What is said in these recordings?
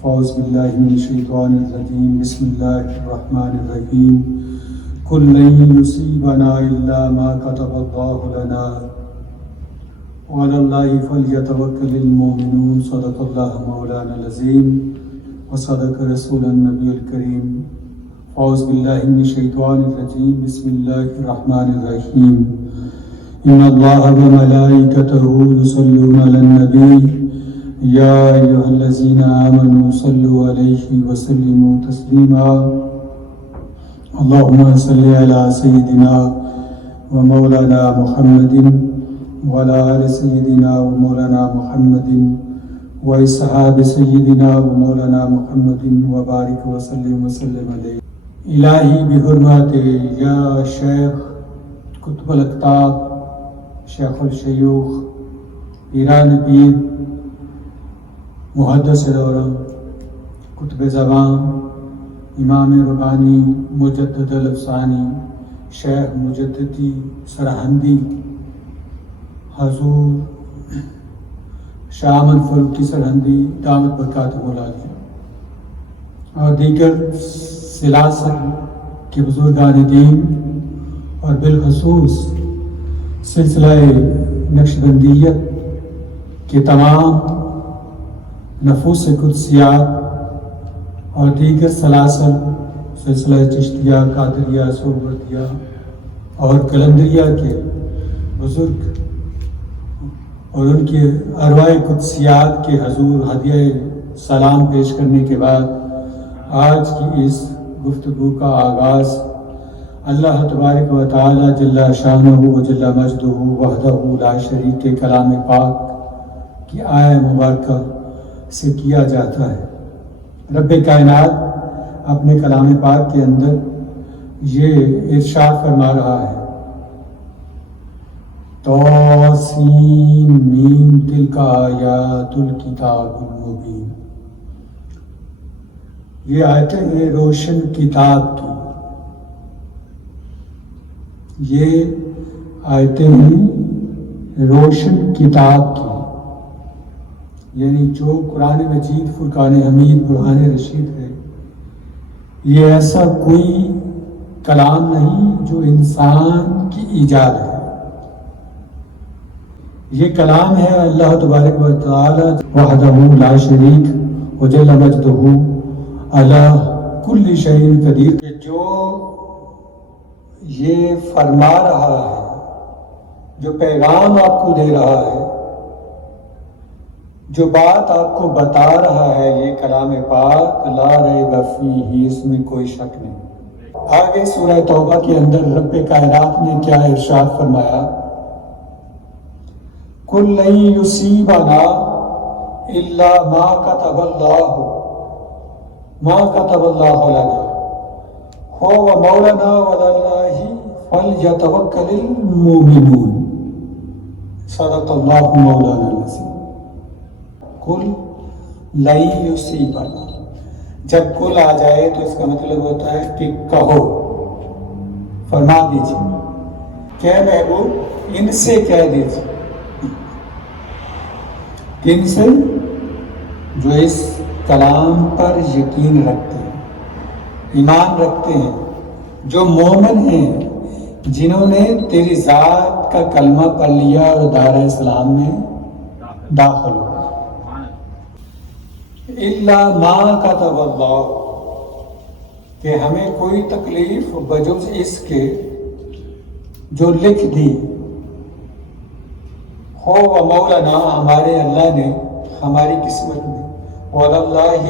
فاعوذ باللہ من الشیطان الرجیم بسم اللہ الرحمن الرحیم قل لن یصیبنا الا ما کتب اللہ لنا وعلی اللہ فلیتوکل المؤمنون صدق اللہ مولانا العظیم وصدق رسول النبی الکریم فاعوذ باللہ من الشیطان الرجیم بسم اللہ الرحمن الرحیم ان اللہ وملائکتہ یصلون علی النبی یا ایھا الذین آمنوا صلوا علیہ وسلموا تسلیما اللہم صلی علی سیدنا ومولانا محمد وعلی آل سیدنا ومولانا محمد وصحاب سیدنا ومولانا محمد وبارک وسلم علیہ الہی بحرمات یا شیخ قطب الاقطاب شیخ الشیوخ پیران پیر محدث دورہ قطب زبان امام ربانی مجدد الافسانی شیخ مجددی سرہندی حضور شاہ احمد فاروقی سرہندی دامت برکاتہ العالیہ اور دیگر سلاسل کے بزرگان دین اور بالخصوص سلسلہ نقشبندیت کے تمام نفوس قدسیات اور دیگر سلاسل سلسلہ چشتیہ قادریہ سہروردیہ اور قلندریہ کے بزرگ اور ان کے ارواح قدسیات کے حضور ہدیہ سلام پیش کرنے کے بعد آج کی اس گفتگو کا آغاز اللہ تبارک و تعالی جل شانہ و جل مجدہ وحدہ لا شریک کے کلام پاک کی آیہ مبارکہ سے کیا جاتا ہے۔ رب کائنات اپنے کلام پاک کے اندر یہ ارشاد فرما رہا ہے توسین میم تلک آیات الکتاب المبین، یہ آیتیں ہیں روشن کتاب کی، یہ آیتیں ہیں روشن کتاب کی، یعنی جو قرآن مجید فرقان حمید برہان رشید ہے، یہ ایسا کوئی کلام نہیں جو انسان کی ایجاد ہے، یہ کلام ہے اللہ تبارک و تعالی وحدہ لا شریک و جل مجدہ علی کل شیء قدیر، جو یہ فرما رہا ہے، جو پیغام آپ کو دے رہا ہے، جو بات آپ کو بتا رہا ہے، یہ کلام پاک لا ریب فیہ، اس میں کوئی شک نہیں۔ آگے سورہ توبہ کے اندر رب کائنات نے کیا ارشاد فرمایا، قُل لَن يُصِيبَنَا إِلَّا مَا كَتَبَ اللَّهُ لَنَا هُوَ مَوْلَانَا وَعَلَى اللَّهِ فَلْيَتَوَكَّلِ الْمُؤْمِنُونَ صدق اللہ مولانا العظیم۔ قُل لَن يُصِيبَنَا، جب قل آ جائے تو اس کا مطلب ہوتا ہے کہ کہو، فرما دیجیے، کہ محبوب ان سے کہہ دیجیے، کن سے؟ جو اس کلام پر یقین رکھتے ہیں، ایمان رکھتے ہیں، جو مومن ہیں، جنہوں نے تیری ذات کا کلمہ پڑھ لیا اور دار اسلام میں داخل ہو۔ الا ما کتب اللہ، کہ ہمیں کوئی تکلیف بجز اس کے جو لکھ دی، ہو و مولانا، ہمارے اللہ نے ہماری قسمت میں، وعلی اللہ،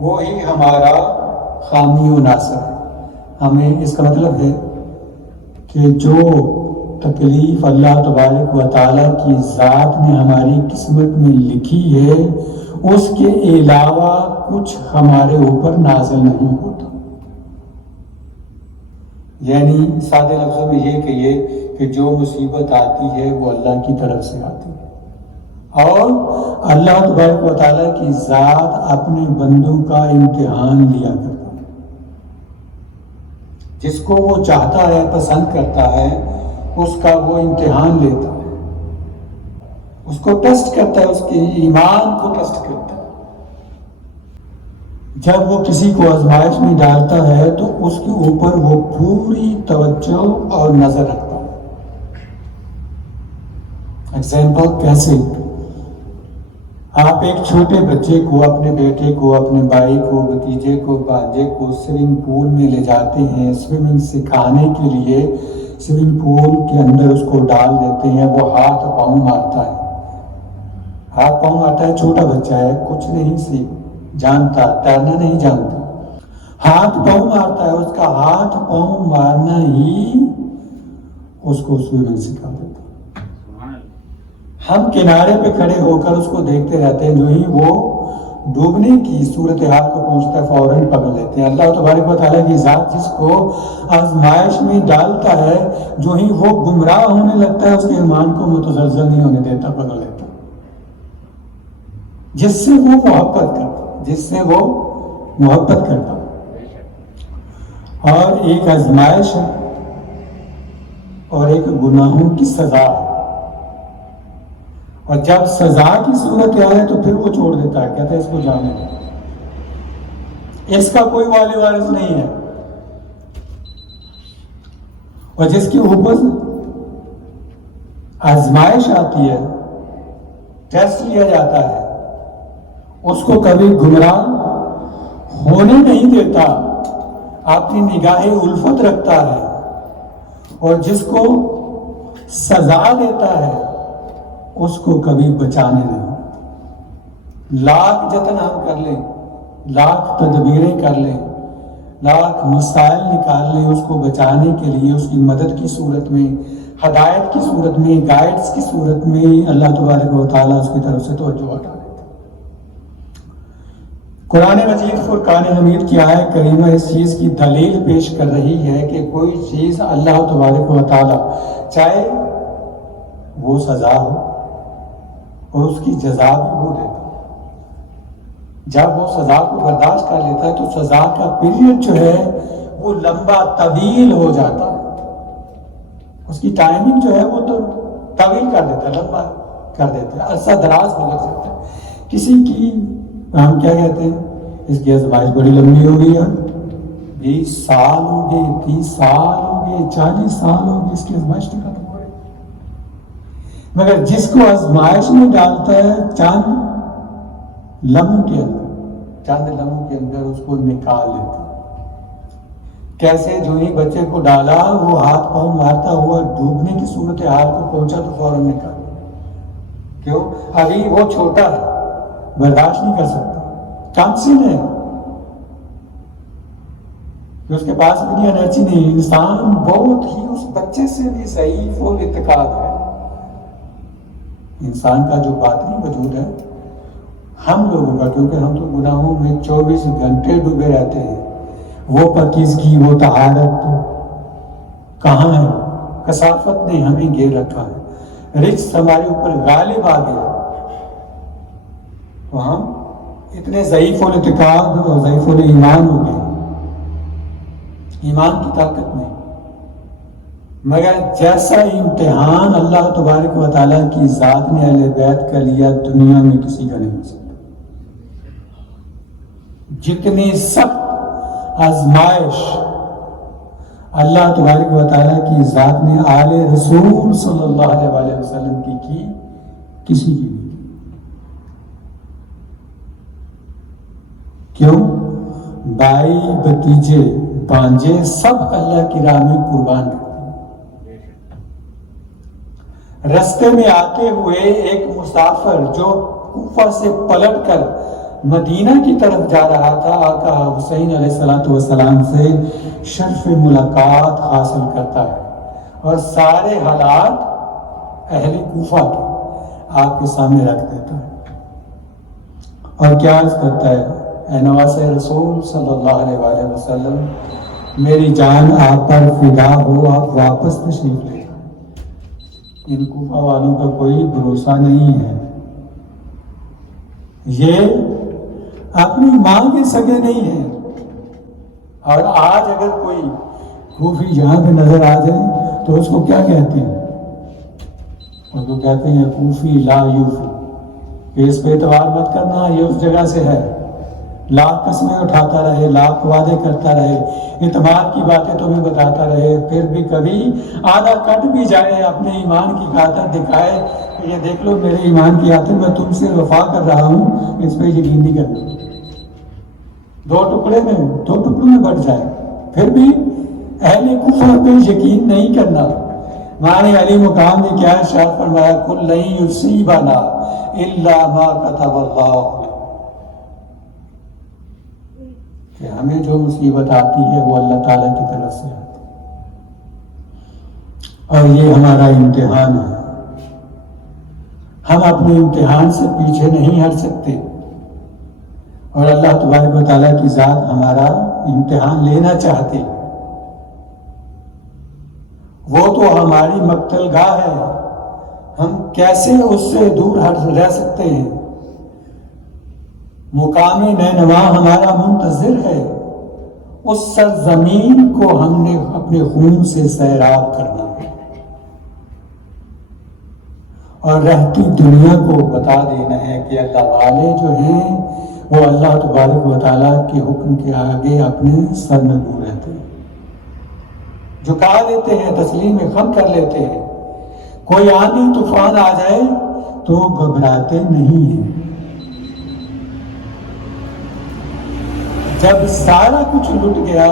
وہی ہمارا حامی و ناصر ہے۔ ہمیں اس کا مطلب ہے کہ جو تکلیف اللہ تبارک و تعالیٰ کی ذات نے ہماری قسمت میں لکھی ہے، اس کے علاوہ کچھ ہمارے اوپر نازل نہیں ہوتا۔ یعنی سادے لفظوں میں یہ کہیے کہ جو مصیبت آتی ہے وہ اللہ کی طرف سے آتی ہے، اور اللہ تبارک و تعالیٰ کی ذات اپنے بندوں کا امتحان لیا کرتا ہے، جس کو وہ چاہتا ہے، پسند کرتا ہے، اس کا وہ امتحان لیتا ہے، اس کو ٹیسٹ کرتا ہے، اس کے ایمان کو ٹیسٹ کرتا ہے۔ جب وہ کسی کو آزمائش میں ڈالتا ہے تو اس کے اوپر وہ پوری توجہ اور نظر رکھتا ہے. ایگزامپل کیسے؟ آپ ایک چھوٹے بچے کو، اپنے بیٹے کو، اپنے بھائی کو، بھتیجے کو، بھانجے کو سوئمنگ پول میں لے جاتے ہیں سوئمنگ سکھانے کے لیے. سوئمنگ پول کے اندر اس کو ڈال دیتے ہیں، وہ ہاتھ پاؤں مارتا ہے. ہاتھ پاؤں مارتا ہے، چھوٹا بچہ ہے، کچھ نہیں جانتا، تیرنا نہیں جانتا، ہاتھ پاؤں مارتا ہے. اس کا ہاتھ پاؤں مارنا ہی اس کو سوئمنگ سکھا دیتا ہے. ہم کنارے پہ کھڑے ہو کر اس کو دیکھتے رہتے ہیں، جو ہی وہ ڈوبنے کی صورتحال کو پہنچتا ہے فوراً پکڑ لیتے ہیں. اللہ تبارک و تعالیٰ کی ذات جس کو آزمائش میں ڈالتا ہے، جو ہی وہ گمراہ ہونے لگتا ہے اس کے ایمان کو متزلزل نہیں ہونے دیتا، پکڑ لیتا. جس سے وہ محبت کرتا. اور ایک آزمائش ہے اور ایک گناہوں کی سزا ہے. اور جب سزا کی صورت آئے تو پھر وہ چھوڑ دیتا ہے، کہتا ہے اس کو جانے دو، اس کا کوئی والی وارث نہیں ہے. اور جس کے اوپر آزمائش آتی ہے، ٹیسٹ لیا جاتا ہے، اس کو کبھی گمراہ ہونے نہیں دیتا، اپنی نگاہ الفت رکھتا ہے. اور جس کو سزا دیتا ہے اس کو کبھی بچانے نہیں. لاکھ جتن ہم کر لیں، لاکھ تدبیریں کر لیں، لاکھ مسائل نکال لیں، اس کو بچانے کے لیے اس کی مدد کی صورت میں، ہدایت کی صورت میں، گائیڈز کی صورت میں اللہ تبارک و تعالیٰ اس کی طرف سے توجہ ہٹا دیتا. قرآن مجید فرقان حمید کی آیت کریمہ اس چیز کی دلیل پیش کر رہی ہے کہ کوئی چیز اللہ تبارک و تعالیٰ چاہے وہ سزا ہو اور اس کی جزا بھی وہ دیتا. جب وہ سزا کو برداشت کر لیتا ہے تو سزا کا پیریڈ جو ہے وہ لمبا طویل ہو جاتا ہے. اس کی ٹائمنگ جو ہے وہ تو طویل کر دیتا ہے، لمبا کر دیتا ہے، عرصہ دراز میں لگ جاتا ہے. کسی کی ہم کیا کہتے ہیں، اس کی آزمائش بڑی لمبی ہو گئی ہے، 20 سال ہو گئے، 30 سال ہو گئے، 40 سال ہو گئے، اس کی آزمائش نہیں ختم ہو رہی. مگر جس کو آزمائش میں ڈالتا ہے چند لمحوں کے اندر اس کو نکال لیتا. کیسے؟ جو ہی بچے کو ڈالا وہ ہاتھ پاؤں مارتا ہوا ڈوبنے کی صورتحال کو پہنچا تو فوراً نکال. کیوں؟ ابھی وہ چھوٹا ہے، برداشت نہیں کر سکتا، کانسن ہے کہ اس کے پاس اتنی انرجی نہیں. انسان بہت ہی اس بچے سے بھی ضعیف و اتقاد ہے. انسان کا جو باطنی وجود ہے ہم لوگوں کا، کیونکہ ہم تو گناہوں میں 24 گھنٹے ڈوبے رہتے ہیں، وہ پاکیزگی، وہ طہارت کہاں ہے؟ کثافت نے ہمیں گھیر رکھا ہے، رجس ہمارے اوپر غالب آ گیا. تو ہم اتنے ضعیف الاتقاد اور ضعیف الایمان ہو گئے، ایمان کی طاقت نہیں. مگر جیسا امتحان اللہ تبارک و تعالیٰ کی ذات نے اہل بیت کا لیا، دنیا میں کسی کا نہیں ہو سکتا. جتنی سخت آزمائش اللہ تبارک و تعالیٰ کی ذات نے آل رسول صلی اللہ علیہ وسلم کی کسی کی نہیں. کیوں؟ بھائی، بھتیجے، بھانجے سب اللہ کی راہ میں قربان کرتے. رستے میں آتے ہوئے ایک مسافر جو کوفہ سے پلٹ کر مدینہ کی طرف جا رہا تھا، آقا حسین علیہ السلام سے شرف ملاقات حاصل کرتا ہے اور سارے حالات اہل کوفہ کے آپ کے سامنے رکھ دیتا ہے اور کیا عرض کرتا ہے، اے نواز رسول صلی اللہ علیہ وسلم، میری جان آپ پر فدا ہو، آپ واپس تشریف لے. ان کوفہ والوں کا کوئی بھروسہ نہیں ہے، یہ اپنی ماں کے سگے نہیں ہیں. اور آج اگر کوئی کوفی یہاں پہ نظر آ جائے تو اس کو کیا کہتے ہیں؟ اس کو کہتے ہیں کوفی لا یوفی، کہ اس پہ اعتبار مت کرنا، یہ اس جگہ سے ہے. لاکھ قسمیں اٹھاتا رہے، لاکھ وعدے کرتا رہے، اعتماد کی باتیں تمہیں بتاتا رہے، پھر بھی کبھی آدھا کٹ بھی جائے، اپنے ایمان کی خاطر دکھائے کہ یہ دیکھ لو میرے ایمان کی خاطر میں تم سے وفا کر رہا ہوں، اس پہ یقین نہیں کرنا، دو ٹکڑوں میں بٹ جائے، پھر بھی اہل کفر پہ یقین نہیں کرنا۔ معنی علی مقام نے کیا ارشاد فرمایا، قل لن یصیبنا الا ما کتب اللہ، کہ ہمیں جو مصیبت آتی ہے وہ اللہ تعالیٰ کی طرف سے آتی ہے، اور یہ ہمارا امتحان ہے، ہم اپنے امتحان سے پیچھے نہیں ہٹ سکتے، اور اللہ تبارک و تعالیٰ کی ذات ہمارا امتحان لینا چاہتے، وہ تو ہماری مقتل گاہ ہے، ہم کیسے اس سے دور ہٹ رہ سکتے ہیں؟ مقام نینوا ہمارا منتظر ہے، اس سرزمین کو ہم نے اپنے خون سے سیراب کرنا ہے، اور رہتی دنیا کو بتا دینا ہے کہ اللہ والے جو ہیں وہ اللہ تبارک و تعالیٰ کے حکم کے آگے اپنے سر نگو رہتے ہیں، جھکا دیتے ہیں، تسلیم خم کر لیتے ہیں، کوئی آندھی طوفان آ جائے تو گھبراتے نہیں ہیں، جب سارا کچھ لٹ گیا،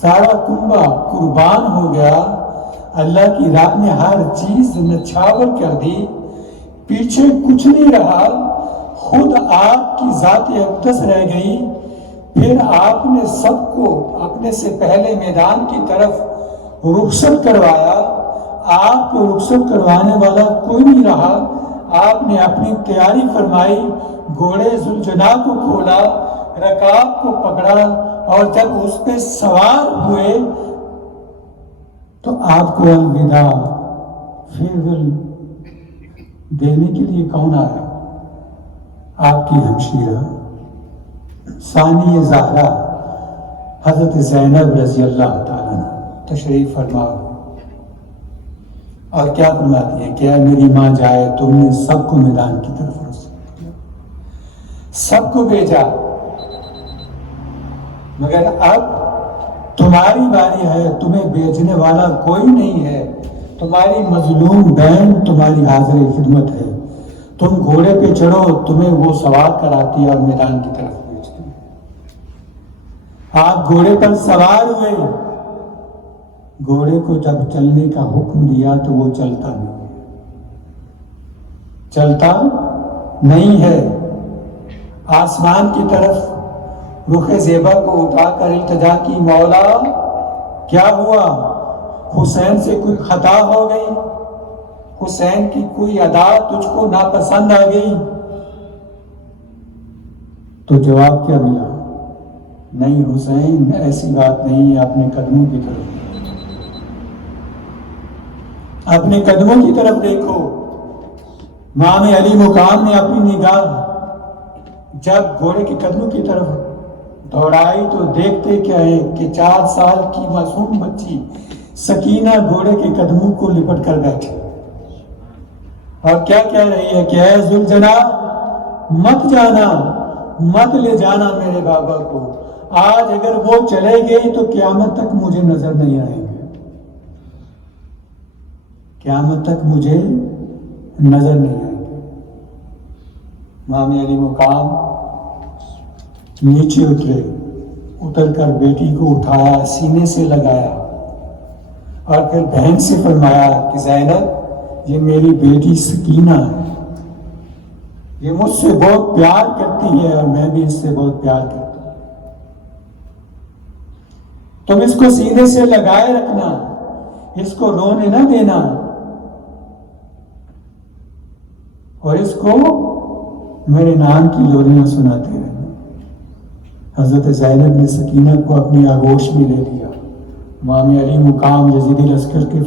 سارا کنبہ قربان ہو گیا، اللہ کی راہ میں ہر چیز نچھاور کر دی، پیچھے کچھ نہیں رہا، خود آپ کی ذات اقدس رہ گئی، پھر آپ نے سب کو اپنے سے پہلے میدان کی طرف رخصت کروایا، آپ کو رخصت کروانے والا کوئی نہیں رہا، آپ نے اپنی تیاری فرمائی، گھوڑے ذوالجناح کو کھولا، رکاب کو پکڑا، اور جب اس پہ سوار ہوئے تو آپ کو الوداع فیرویل دینے کے لیے کون آیا؟ آپ کی ہمشیرہ ثانی زہرا حضرت زینب رضی اللہ تعالیٰ عنہ تشریف فرما، اور کیا فرماتی ہے کہ اے میری ماں جائے، تم نے سب کو میدان کی طرف رخصت کیا، سب کو بھیجا، مگر اب تمہاری باری ہے، تمہیں بیچنے والا کوئی نہیں ہے، تمہاری مظلوم بہن تمہاری حاضر خدمت ہے، تم گھوڑے پہ چڑھو، تمہیں وہ سوار کراتی ہے اور میدان کی طرف بھیجتی ہے۔ آپ گھوڑے پر سوار ہوئے، گھوڑے کو جب چلنے کا حکم دیا تو وہ چلتا نہیں ہے، آسمان کی طرف رخ زیبا کو اٹھا کر التجا کی، مولا کیا ہوا؟ حسین سے کوئی خطا ہو گئی؟ حسین کی کوئی ادا تجھ کو ناپسند آ گئی؟ تو جواب کیا ملا؟ نہیں حسین، ایسی بات نہیں ہے، اپنے قدموں کی طرف دیکھو۔ امام علی مقام نے اپنی نگاہ جب گھوڑے کے قدموں کی طرف دوڑائی تو دیکھتے کیا ہے کہ 4 سال کی معصوم بچی سکینہ گھوڑے کے قدموں کو لپٹ کر بیٹھی، اور کیا کہہ رہی ہے کہ اے ذوالجناح مت جانا، مت لے جانا میرے بابا کو، آج اگر وہ چلے گئے تو قیامت تک مجھے نظر نہیں آئیں گے، قیامت تک مجھے نظر نہیں آئیں گے۔ امام علی مقام نیچے اتر کر بیٹی کو اٹھایا، سینے سے لگایا، اور پھر بہن سے فرمایا کہ زینب یہ میری بیٹی سکینہ ہے، یہ مجھ سے بہت پیار کرتی ہے اور میں بھی اس سے بہت پیار کرتا ہوں، تم اس کو سینے سے لگائے رکھنا، اس کو رونے نہ دینا، اور اس کو میرے نام کی لوریاں سناتے رہنا۔ حضرت زینب نے سکینہ کو اپنی آغوش میں لے لیا، امام علی مقام یزیدی لشکر کے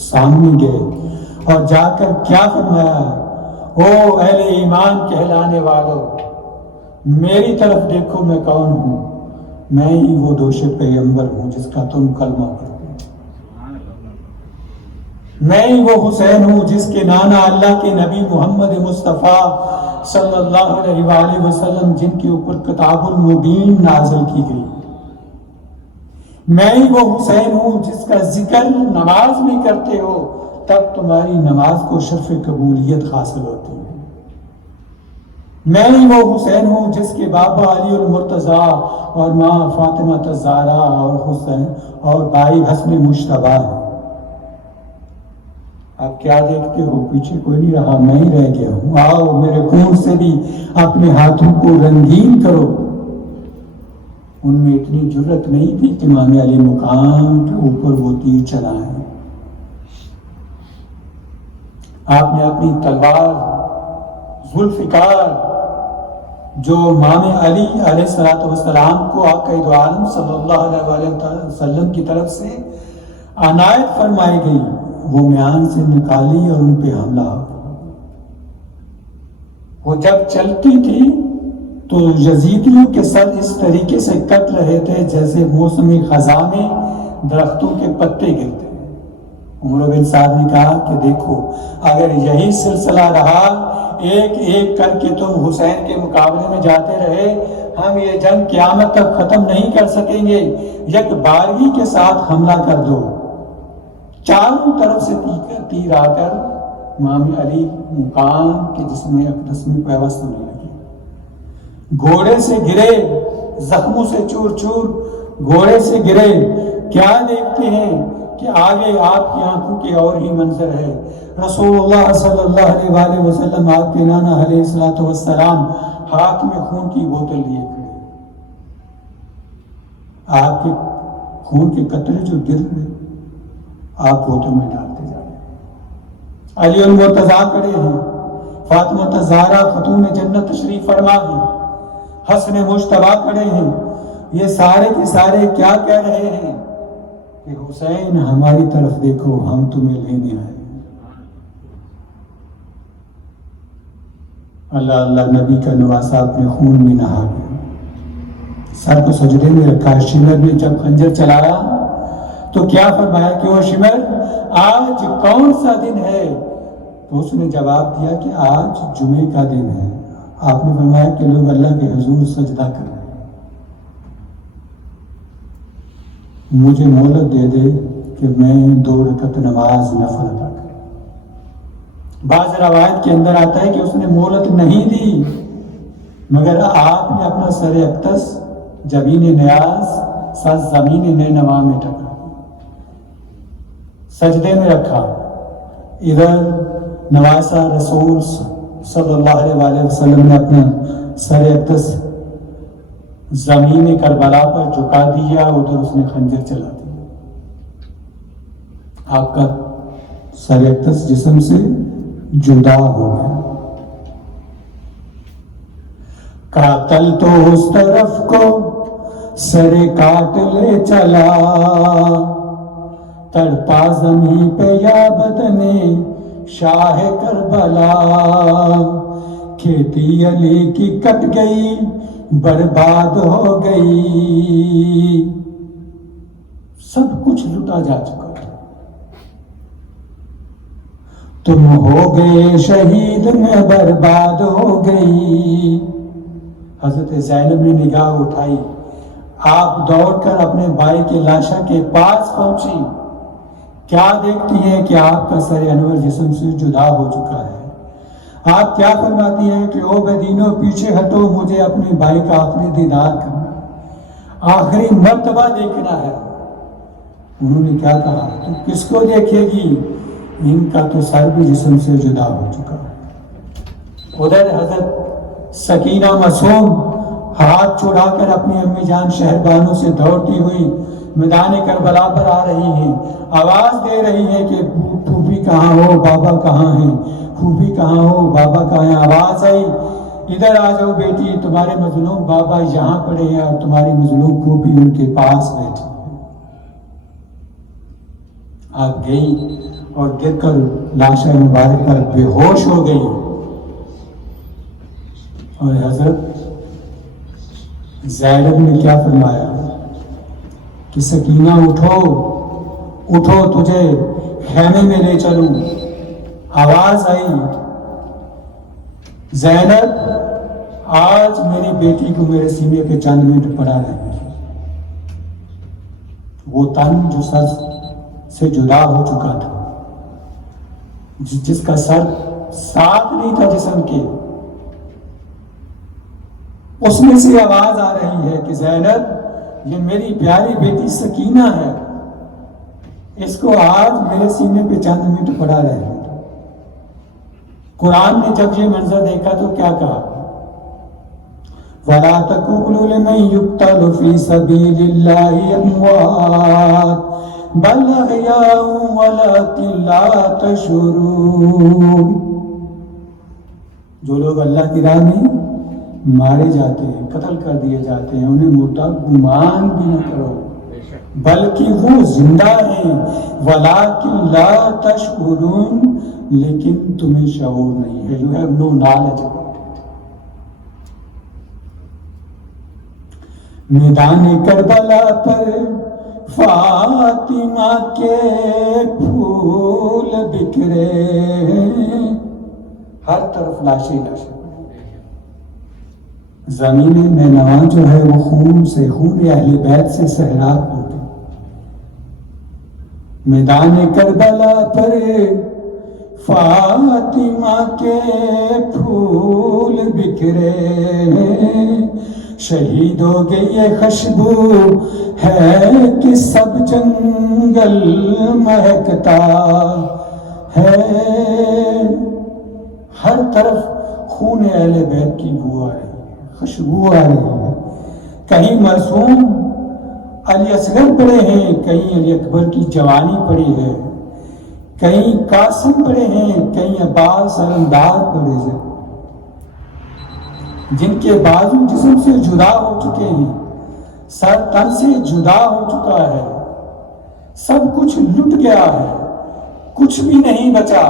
سامنے گئے اور جا کر کیا فرمایا؟ او اہل ایمان کہلانے والوں، میری طرف دیکھو، میں کون ہوں؟ میں ہی وہ دوش پیغمبر ہوں جس کا تم کلمہ پڑھتے ہو۔ میں ہی وہ حسین ہوں جس کے نانا اللہ کے نبی محمد مصطفیٰ صلی اللہ علیہ وآلہ وسلم جن کے اوپر کتاب المبین نازل کی گئی. میں ہی وہ حسین ہوں جس کا ذکر نماز میں کرتے ہو تب تمہاری نماز کو شرف قبولیت حاصل ہوتی ہے. میں ہی وہ حسین ہوں جس کے بابا علی المرتضیٰ اور ماں فاطمہ الزہرا اور حسین اور بھائی حسن مجتبی ہے. آپ کیا دیکھتے ہو؟ پیچھے کوئی نہیں رہا، میں ہی رہ گیا ہوں. آؤ میرے خون سے بھی اپنے ہاتھوں کو رنگین کرو. ان میں اتنی جرت نہیں تھی کہ امام علی مقام کے اوپر وہ تیر چلائیں. آپ نے اپنی تلوار ذوالفقار جو امام علی علیہ السلام کو آقا دو عالم صلی اللہ علیہ وسلم کی طرف سے عنایت فرمائی گئی، وہ میان سے نکالی اور ان پہ حملہ. وہ جب چلتی تھی تو یزیدیوں کے سر اس طریقے سے کٹ رہے تھے جیسے موسم خزاں میں درختوں کے پتے گرتے. عمر بن سعد نے کہا کہ دیکھو اگر یہی سلسلہ رہا، ایک ایک کر کے تم حسین کے مقابلے میں جاتے رہے، ہم یہ جنگ قیامت تک ختم نہیں کر سکیں گے. یک بارگی کے ساتھ حملہ کر دو. چاروں طرف سے تیر آ کر امام علی مقام کے جسم اقدس میں پیوست ہونے لگے. گھوڑے سے گرے، زخموں سے چور چور گھوڑے سے گرے. کیا دیکھتے ہیں کہ آگے آپ کی آنکھوں کے اور ہی منظر ہے. رسول اللہ صلی اللہ علیہ وآلہ وسلم آپ کے نانا علیہ السلام ہاتھ میں خون کی بوتل لیے کھڑے. آپ کے خون کے قطرے جو گر رہے آپ بوتل میں ڈالتے جا رہے ہیں. علی المرتضیٰ کھڑے ہیں، فاطمہ الزہرا خاتون جنت تشریف فرما ہیں، حسن مجتبی کھڑے ہیں. یہ سارے کے سارے کیا کہہ رہے ہیں کہ حسین ہماری طرف دیکھو، ہم تمہیں لینے آئے. اللہ اللہ نبی کا نواسا اپنے خون میں نہا گیا، سر کو سجدے میں رکھا. شمر نے جب خنجر چلایا تو کیا فرمایا کہ وہ شمر آج کون سا دن ہے؟ تو اس نے جواب دیا کہ آج جمعے کا دن ہے. آپ نے فرمایا کہ لوگ اللہ کے حضور سجدہ کر رہے ہیں، مجھے مہلت دے دے کہ میں 2 رکعت نماز نفل ادا کروں. بعض روایت کے اندر آتا ہے کہ اس نے مہلت نہیں دی، مگر آپ نے اپنا سر اقدس جبین نیاز سر زمین نینوا میں ٹکرا سجدے میں رکھا. ادھر نواسا رسول صلی اللہ علیہ وآلہ وسلم نے اپنا سر اقدس زمین کربلا پر جھکا دیا، ادھر اس نے خنجر چلا دیا. آپ کا سر اقدس جسم سے جدا ہو گیا. قاتل تو اس طرف کو سر کاٹ لے چلا، تڑپا زمین پہ یا بدنے شاہ کربلا. کھیتی علی کی کٹ گئی، برباد ہو گئی، سب کچھ لٹا جا چکا. تم ہو گئے شہید، میں برباد ہو گئی. حضرت زینب نے نگاہ اٹھائی، آپ دوڑ کر اپنے بھائی کے لاشا کے پاس پہنچی. کیا دیکھتی ہے کہ آپ کا سر انور جسم سے جدا ہو چکا ہے. آپ کیا فرماتی ہیں کہ او بدینو پیچھے ہٹو، مجھے اپنے بھائی کا آخری دیدار کرنا ہے، آخری مرتبہ دیکھنا ہے. انہوں نے کیا کہا؟ تو کس کو دیکھے گی؟ ان کا تو سر بھی جسم سے جدا ہو چکا. ادھر حضرت سکینہ معصوم ہاتھ چھڑا کر اپنی امی جان شہربانوں سے دوڑتی ہوئی میدان کربلا پر آ رہی ہیں، آواز دے رہی ہیں کہ پھوپھی کہاں ہو، بابا کہاں ہیں، پھوپھی کہاں ہو، بابا کہاں ہیں. آواز آئی ادھر آ جاؤ بیٹی، تمہارے مظلوم بابا یہاں پڑے ہیں اور تمہاری مظلوم پھوپھی ان کے پاس بیٹھی. آپ گئی اور گر کر لاشا مبارک پر بے ہوش ہو گئی. اور حضرت زینب نے کیا فرمایا کہ سکینہ اٹھو اٹھو، تجھے خیمے میں لے چلوں، آواز آئی، زینب آج میری بیٹی کو میرے سینے پہ چند منٹ پڑا رہے۔ وہ تن جو سر سے جدا ہو چکا تھا، جس کا سر ساتھ نہیں تھا جسم کے، اس میں سے آواز آ رہی ہے کہ زینب یہ میری پیاری بیٹی سکینہ ہے، اس کو آج میرے سینے پہ چند منٹ پڑا رہے۔ قرآن نے جب یہ منظر دیکھا تو کیا کہا؟ وَلَا تَقُولُوا لِمَن يُقْتَلُ فِي سَبِيلِ اللَّهِ أَمْوَاتٌ بَلْ أَحْيَاءٌ وَلَٰكِن لَّا تَشْعُرُونَ۔ جو لوگ اللہ کی راہ میں مارے جاتے ہیں، قتل کر دیے جاتے ہیں، انہیں مردہ گمان بھی نہ کرو، بلکہ وہ زندہ ہیں۔ وَلَٰكِن لَّا تَشْعُرُونَ، لیکن تمہیں شعور نہیں ہے، you have no knowledge about it۔ میدان کربلا پر فاطمہ کے پھول بکھرے، ہر طرف لاشیں لاشیں، زمین نینوا جو ہے وہ خون سے، خون اہل بیت سے سیراب ہو گئی۔ میدان کربلا پر فاطمہ کے پھول بکھرے، شہید ہو گئی یہ خوشبو ہے کہ سب جنگل مہکتا ہے، ہر طرف خون اہل بیت کی بو آ رہی ہے، خوشبو آ رہی ہے۔ کہیں معصوم علی اصغر پڑے ہیں، کہیں علی اکبر کی جوانی پڑی ہے، کہیں قاسم پڑے ہیں، کہیں عباس علمدار پڑے ہیں، جن کے بازو جسم سے جدا ہو چکے ہیں، سر تن سے جدا ہو چکا ہے، سب کچھ لٹ گیا ہے، کچھ بھی نہیں بچا۔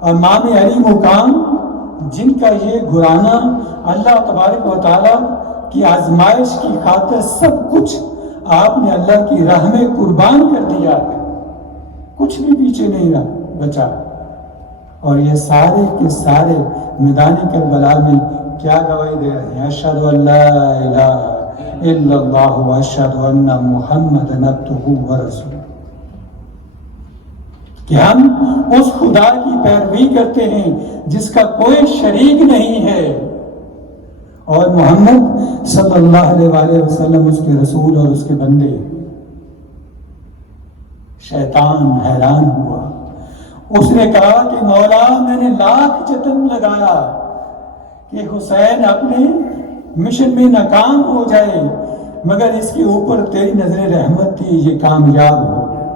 اور امام علی مقام جن کا یہ گھرانہ اللہ تبارک و تعالیٰ کی آزمائش کی خاطر سب کچھ آپ نے اللہ کی راہ میں قربان کر دیا ہے، کچھ بھی پیچھے نہیں رہا بچا۔ اور یہ سارے کے سارے میدان کربلا میں کیا گواہی دے رہے ہیں؟ اشہد ان لا الہ الا اللہ واشہد ان محمدًا عبدہ ورسولہ، کہ ہم اس خدا کی پیروی کرتے ہیں جس کا کوئی شریک نہیں ہے، اور محمد صلی اللہ علیہ وآلہ وسلم اس کے رسول اور اس کے بندے۔ شیطان حیران ہوا، اس نے کہا کہ مولا میں نے لاکھ جتن لگایا کہ حسین اپنے مشن میں ناکام ہو جائے، مگر اس کے اوپر تیری نظر رحمت تھی، یہ کامیاب ہو گیا۔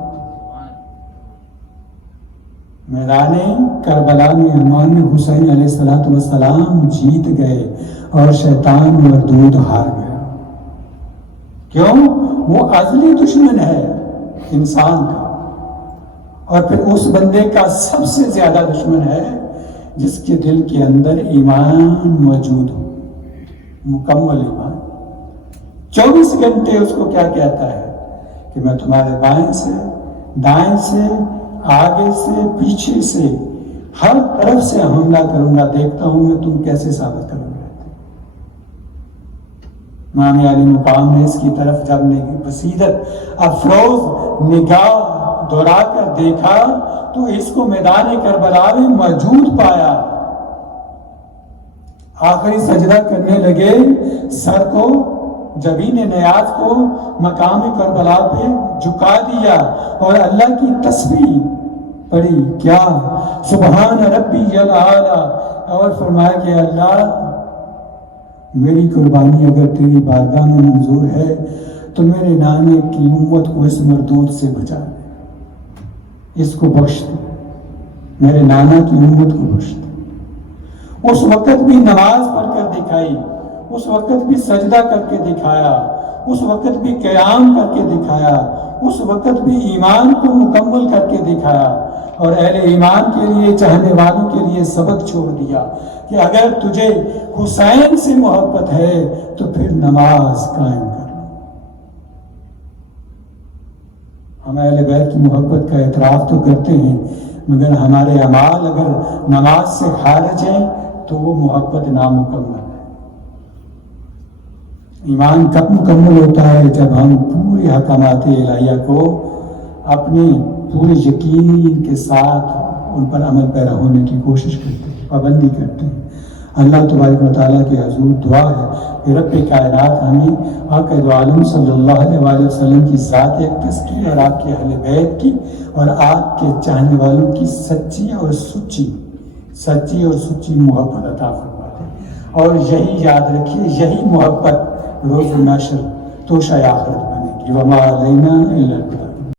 میدان کربلا میں امام حسین علیہ السلام جیت گئے اور شیطان مردود ہار گیا۔ کیوں؟ وہ ازلی دشمن ہے انسان کا، اور پھر اس بندے کا سب سے زیادہ دشمن ہے جس کے دل کے اندر ایمان موجود ہو، مکمل ایمان۔ 24 گھنٹے اس کو کیا کہتا ہے کہ میں تمہارے بائیں سے، دائیں سے، آگے سے، پیچھے سے، ہر طرف سے حملہ کروں گا، دیکھتا ہوں میں تم کیسے ثابت کروں گا۔ امام علی مقام نے اس کی طرف جب بصیرت افروز نگاہ دوڑا کر دیکھا تو اس کو میدان کربلا میں موجود پایا۔ آخری سجدہ کرنے لگے، سر کو، جبین نیاز کو مقام کربلا پہ جھکا دیا اور اللہ کی تسبیح پڑھی، کیا؟ سبحان ربی العالی، اور فرمایا کہ اللہ میری قربانی اگر تیری بارگاہ میں منظور ہے تو میرے نانے کی امت کو اس مردود سے بچا دے، اس کو بخش دے، میرے نانا کی امت کو بخش دے۔ اس وقت بھی نماز پڑھ کر دکھائی، اس وقت بھی سجدہ کر کے دکھایا، اس وقت بھی قیام کر کے دکھایا، اس وقت بھی ایمان کو مکمل کر کے دکھایا، اور اہل ایمان کے لیے، چاہنے والوں کے لیے سبق چھوڑ دیا کہ اگر تجھے حسین سے محبت ہے تو پھر نماز قائم کر لو۔ ہم اہل بیت کی محبت کا اعتراف تو کرتے ہیں، مگر ہمارے اعمال اگر نماز سے خارج ہیں تو وہ محبت نامکمل ہے۔ ایمان کب مکمل ہوتا ہے؟ جب ہم پورے احکامات الہیہ کو اپنے پورے یقین کے ساتھ ان پر عمل پیرا ہونے کی کوشش کرتے ہیں، پابندی کرتے ہیں۔ اللہ تبارک و تعالیٰ کے حضور دعا ہے کہ رب کائنات ہمیں آقا دو عالم صلی اللہ علیہ وآلہ وسلم کی ذات اقدس کی اور آپ کے اہل بیت کی اور آپ کے چاہنے والوں کی سچی اور سچی محبت عطا فرما دے، اور یہی یاد رکھیے، یہی محبت روز محشر توشہ آخرت بنے گی۔ وما علینا الا البلاغ۔